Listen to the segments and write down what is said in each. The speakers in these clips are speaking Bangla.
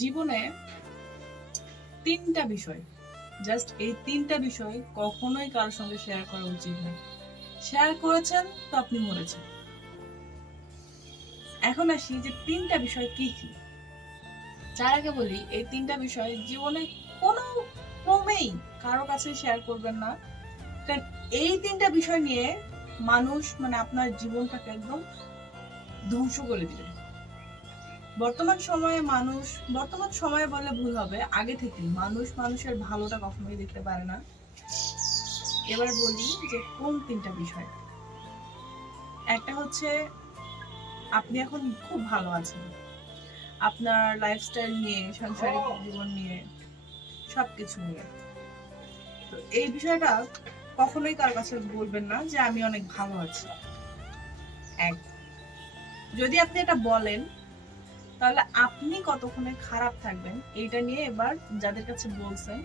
জীবনে তিনটা বিষয়, জাস্ট এই তিনটা বিষয় কখনোই কারোর সঙ্গে শেয়ার করা উচিত না। শেয়ার করেছেন তো আপনি মরেছেন। এখন আসি যে তিনটা বিষয় কি কি। যার আগে বলি, এই তিনটা বিষয় জীবনে কোনো ক্রমেই কারো কাছে শেয়ার করবেন না, কারণ এই তিনটা বিষয় নিয়ে মানুষ আপনার জীবনটাকে একদম ধ্বংস করে দিবে। বর্তমান সময়ে বলে ভুল হবে, আগে থেকে মানুষের ভালোটা কখনোই দেখতে পারে না। এবার বলি যে কোন তিনটা বিষয়। একটা হচ্ছে, আপনি এখন খুব ভালো আছেন, আপনার লাইফস্টাইল নিয়ে, সাংসারিক জীবন নিয়ে, সবকিছু নিয়ে। তো এই বিষয়টা কখনোই কারো কাছে বলবেন না যে আমি অনেক ভালো আছি। এক, যদি আপনি এটা বলেন তাহলে আপনি কতক্ষণে খারাপ থাকবেন এইটা নিয়ে এবার যাদের কাছে বলছেন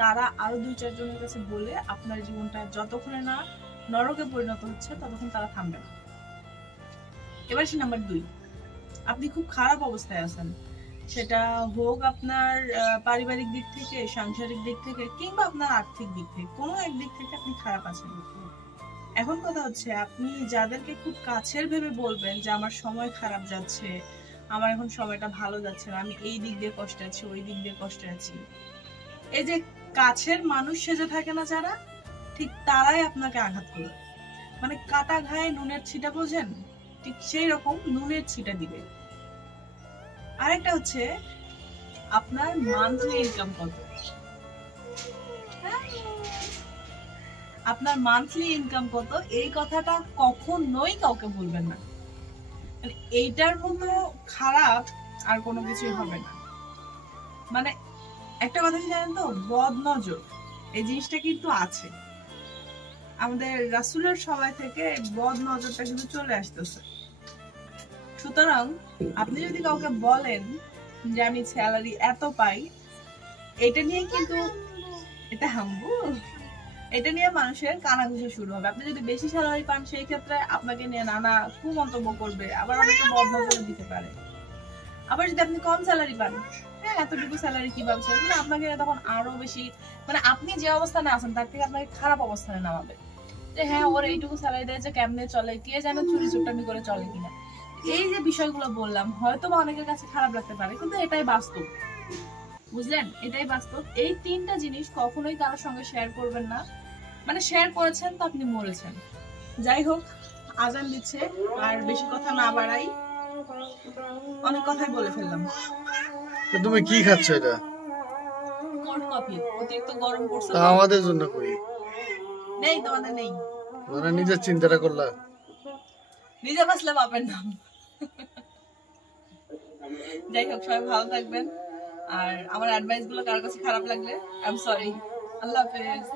তারা আরো 2-4 জনের কাছে বলে আপনার জীবনটা যতক্ষণে না নরকে পরিণত হচ্ছে ততক্ষণ তারা থামবে না। এবার আসি নাম্বার 2, আপনি খুব খারাপ অবস্থায় আছেন, সেটা হোক আপনার পারিবারিক দিক থেকে, সাংসারিক দিক থেকে, কিংবা আপনার আর্থিক দিক থেকে, কোনো এক দিক থেকে আপনি খারাপ আছেন। এখন কথা হচ্ছে, আপনি যাদেরকে খুব কাছের ভেবে বলবেন যে আমার সময় খারাপ যাচ্ছে, আমার এখন সময়টা ভালো যাচ্ছে না, আমি এই দিক দিয়ে কষ্টে আছি, ওই দিক দিয়ে কষ্টে আছি, এই যে কাছের মানুষ সেজে থাকে না যারা, ঠিক তারাই আপনাকে আঘাত করবে। কাটা ঘায়ে নুনের ছিটা, বোঝেন? ঠিক সেই রকম নুনের ছিটা দিবে। আরেকটা হচ্ছে, আপনার মান্থলি ইনকাম কত, আপনার মান্থলি ইনকাম কত, এই কথাটা কখনোই কাউকে বলবেন না। এইটার মতো খারাপ আর কোনো কিছুই হবে না। একটা কথা কি জানেন তো, বদ নজর এই জিনিসটা কিন্তু আছে আমাদের রাসূলের সময় থেকে, বদ নজরটা কিন্তু চলে আসতেছে। সুতরাং আপনি যদি কাউকে বলেন যে আমি স্যালারি এত পাই, এটা নিয়ে কিন্তু এটা নিয়ে মানুষের কানাঘুষা শুরু হবে। আপনি যদি বেশি স্যালারি পান, সেই ক্ষেত্রে আপনাকে নিয়ে নানা কুমন্তব্য করবে, আবার অনেকে বদ নজর দিতে পারে। আবার যদি আপনি কম স্যালারি পান, হ্যাঁ এতটুকু স্যালারি কি পাচ্ছেন, আপনাকে তখন আরো বেশি, আপনি যে অবস্থানে আছেন তার থেকে আপনাকে খারাপ অবস্থানে নামাবে, যে হ্যাঁ ওর এইটুকু স্যালারি দেয় যে কেমনে চলে, কে যেন চুরি চুটামি করে চলে কিনা। এই যে বিষয়গুলো বললাম, হয়তো বা অনেকের কাছে খারাপ লাগতে পারে, কিন্তু এটাই বাস্তব, বুঝলেন? এটাই বাস্তব। এই তিনটা জিনিস কখনোই কারোর সঙ্গে শেয়ার করবেন না, শেয়ার করেছেন তো আপনি মরেছেন। যাই হোক, আজান দিচ্ছে, আর বেশি কথা না বাড়াই, অনেক কথাই বলে ফেললাম। তুমি কি খাচ্ছ? এটা কোল্ড কফি, অতিরিক্ত গরম পড়ছে। আমাদের জন্য কই নেই, তোমাদের নেই, নিজের চিন্তাটা করলা, নিজে বাঁচলে পাবেন না। যাই হোক, সবাই ভালো থাকবেন, আর আমার অ্যাডভাইস গুলো কারোর কাছে খারাপ লাগলে আই এম সরি। আল্লাহ হাফেজ।